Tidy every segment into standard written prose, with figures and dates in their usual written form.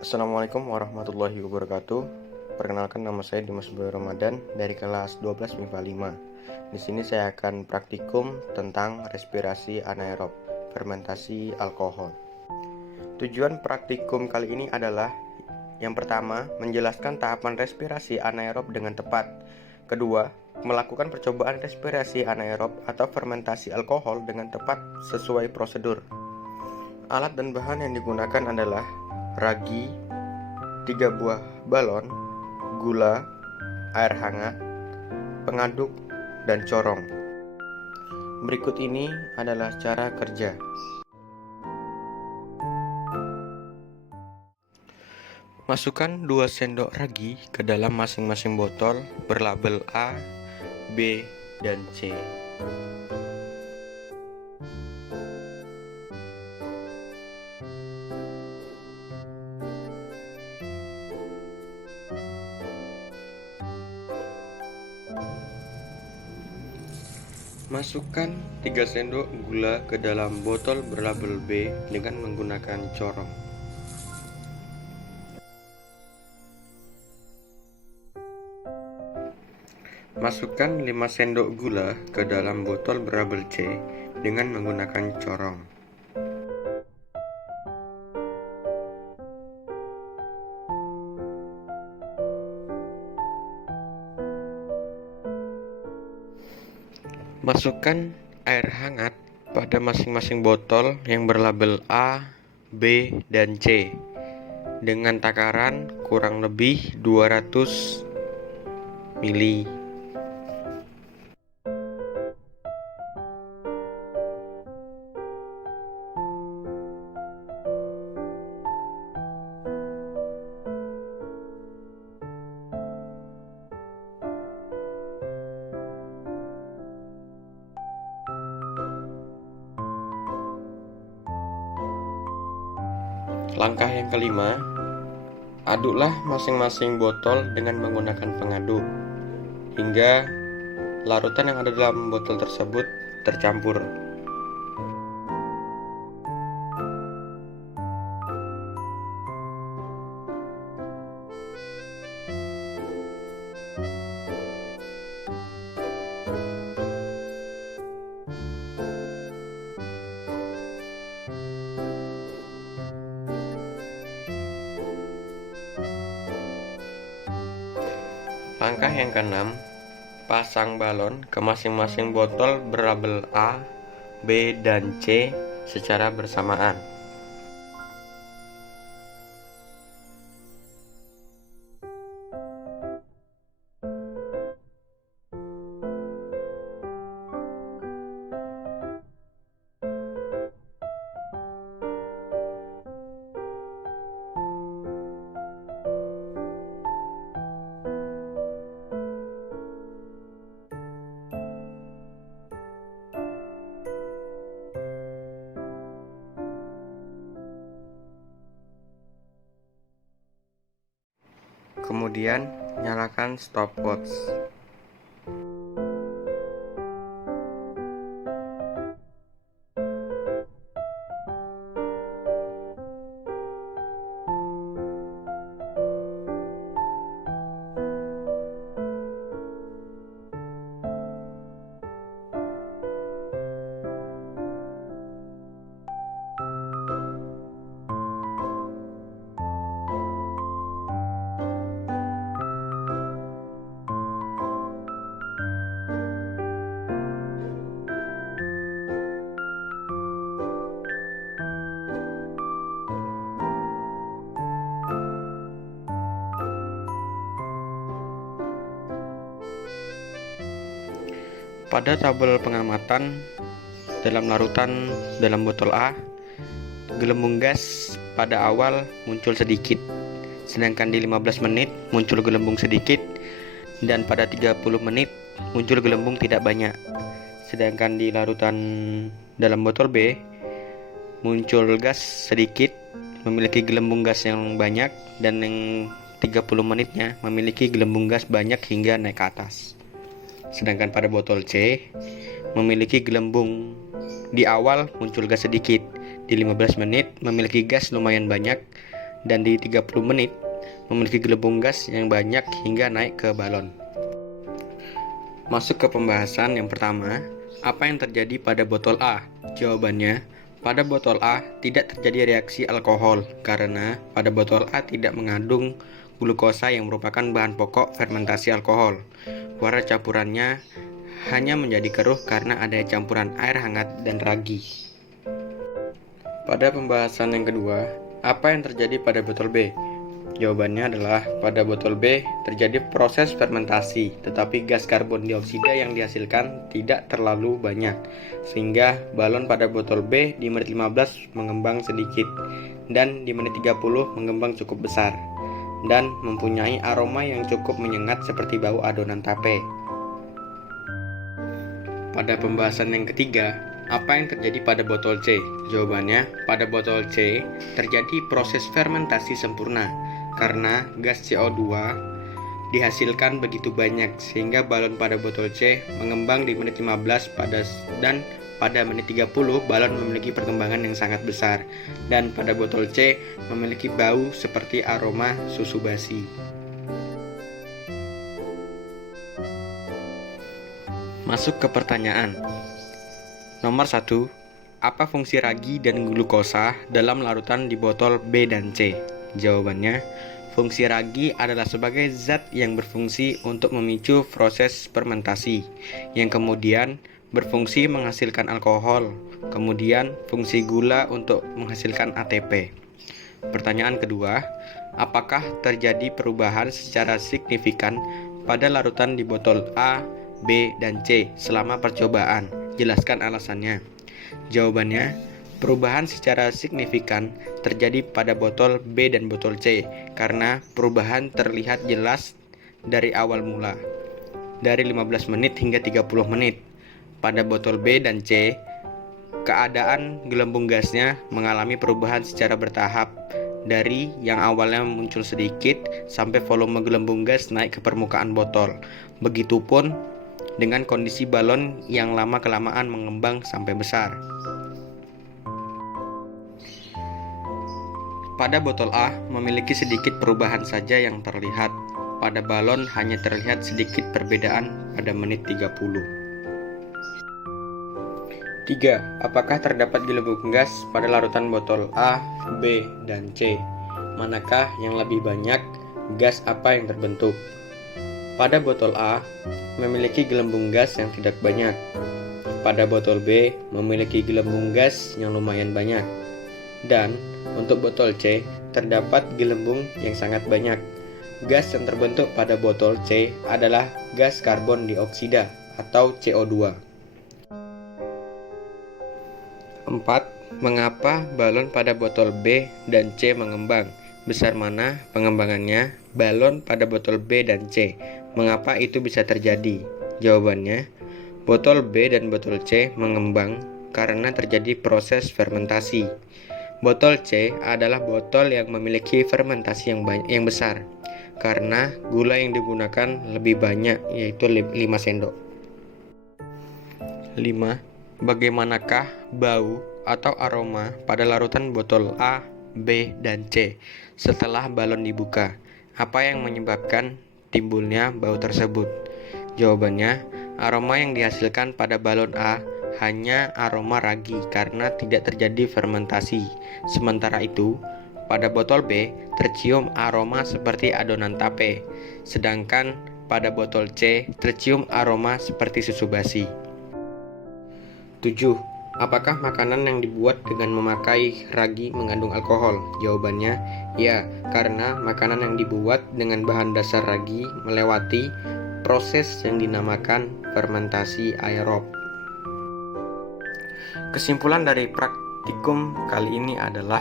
Assalamualaikum warahmatullahi wabarakatuh. Perkenalkan, nama saya Dimas Boy Ramadan dari kelas 12 MIPA 5. Di sini saya akan praktikum tentang respirasi anaerob, fermentasi alkohol. Tujuan praktikum kali ini adalah yang pertama, menjelaskan tahapan respirasi anaerob dengan tepat. Kedua, melakukan percobaan respirasi anaerob atau fermentasi alkohol dengan tepat sesuai prosedur. Alat dan bahan yang digunakan adalah ragi, 3 buah balon, gula, air hangat, pengaduk, dan corong. Berikut ini adalah cara kerja. Masukkan 2 sendok ragi ke dalam masing-masing botol berlabel A, B, dan C. Masukkan 3 sendok gula ke dalam botol berlabel B dengan menggunakan corong. Masukkan 5 sendok gula ke dalam botol berlabel C dengan menggunakan corong. Masukkan air hangat pada masing-masing botol yang berlabel A, B, dan C dengan takaran kurang lebih 200 ml. Langkah yang kelima, aduklah masing-masing botol dengan menggunakan pengaduk hingga larutan yang ada dalam botol tersebut tercampur. Langkah yang keenam, pasang balon ke masing-masing botol berlabel A, B, dan C secara bersamaan. Kemudian, nyalakan stopwatch. Pada tabel pengamatan dalam larutan dalam botol A, gelembung gas pada awal muncul sedikit, sedangkan di 15 menit muncul gelembung sedikit, dan pada 30 menit muncul gelembung tidak banyak. Sedangkan di larutan dalam botol B muncul gas sedikit, memiliki gelembung gas yang banyak, dan yang 30 menitnya memiliki gelembung gas banyak hingga naik ke atas. Sedangkan pada botol C memiliki gelembung di awal muncul gas sedikit, di 15 menit memiliki gas lumayan banyak, dan di 30 menit memiliki gelembung gas yang banyak hingga naik ke balon. Masuk ke pembahasan yang pertama, apa yang terjadi pada botol A? Jawabannya, pada botol A tidak terjadi reaksi alkohol karena pada botol A tidak mengandung glukosa yang merupakan bahan pokok fermentasi alkohol. Warna campurannya hanya menjadi keruh karena adanya campuran air hangat dan ragi. Pada pembahasan yang kedua, apa yang terjadi pada botol B? Jawabannya adalah pada botol B terjadi proses fermentasi, tetapi gas karbon dioksida yang dihasilkan tidak terlalu banyak, sehingga balon pada botol B di menit 15 mengembang sedikit, dan di menit 30 mengembang cukup besar, dan mempunyai aroma yang cukup menyengat seperti bau adonan tape. Pada pembahasan yang ketiga, apa yang terjadi pada botol C? Jawabannya, pada botol C terjadi proses fermentasi sempurna karena gas CO2 dihasilkan begitu banyak sehingga balon pada botol C mengembang di menit 15 dan pada menit 30 balon memiliki perkembangan yang sangat besar dan pada botol C memiliki bau seperti aroma susu basi. Masuk ke pertanyaan. Nomor 1. Apa fungsi ragi dan glukosa dalam larutan di botol B dan C? Jawabannya, fungsi ragi adalah sebagai zat yang berfungsi untuk memicu proses fermentasi, yang kemudian berfungsi menghasilkan alkohol, kemudian fungsi gula untuk menghasilkan ATP. Pertanyaan kedua, apakah terjadi perubahan secara signifikan pada larutan di botol A, B, dan C selama percobaan? Jelaskan alasannya. Jawabannya, perubahan secara signifikan terjadi pada botol B dan botol C karena perubahan terlihat jelas dari awal mula, dari 15 menit hingga 30 menit. Pada botol B dan C, keadaan gelembung gasnya mengalami perubahan secara bertahap dari yang awalnya muncul sedikit sampai volume gelembung gas naik ke permukaan botol. Begitupun dengan kondisi balon yang lama-kelamaan mengembang sampai besar. Pada botol A memiliki sedikit perubahan saja yang terlihat. Pada balon hanya terlihat sedikit perbedaan pada menit 30. 3. Apakah terdapat gelembung gas pada larutan botol A, B, dan C? Manakah yang lebih banyak? Gas apa yang terbentuk? Pada botol A memiliki gelembung gas yang tidak banyak. Pada botol B memiliki gelembung gas yang lumayan banyak. Dan untuk botol C terdapat gelembung yang sangat banyak. Gas yang terbentuk pada botol C adalah gas karbon dioksida atau CO2. 4. Mengapa balon pada botol B dan C mengembang? Besar mana pengembangannya balon pada botol B dan C? Mengapa itu bisa terjadi? Jawabannya, botol B dan botol C mengembang karena terjadi proses fermentasi. Botol C adalah botol yang memiliki fermentasi yang besar karena gula yang digunakan lebih banyak, yaitu 5 sendok. 5. Bagaimanakah bau atau aroma pada larutan botol A, B, dan C setelah balon dibuka? Apa yang menyebabkan timbulnya bau tersebut? Jawabannya, aroma yang dihasilkan pada balon A hanya aroma ragi karena tidak terjadi fermentasi. Sementara itu, pada botol B tercium aroma seperti adonan tape, sedangkan pada botol C tercium aroma seperti susu basi. 7. Apakah makanan yang dibuat dengan memakai ragi mengandung alkohol? Jawabannya, ya, karena makanan yang dibuat dengan bahan dasar ragi melewati proses yang dinamakan fermentasi aerob. Kesimpulan dari praktikum kali ini adalah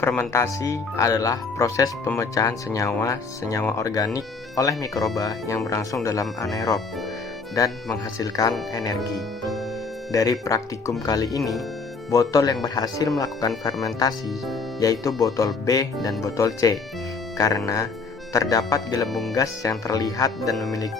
fermentasi adalah proses pemecahan senyawa organik oleh mikroba yang berlangsung dalam anaerob dan menghasilkan energi. Dari praktikum kali ini, botol yang berhasil melakukan fermentasi yaitu botol B dan botol C karena terdapat gelembung gas yang terlihat dan memiliki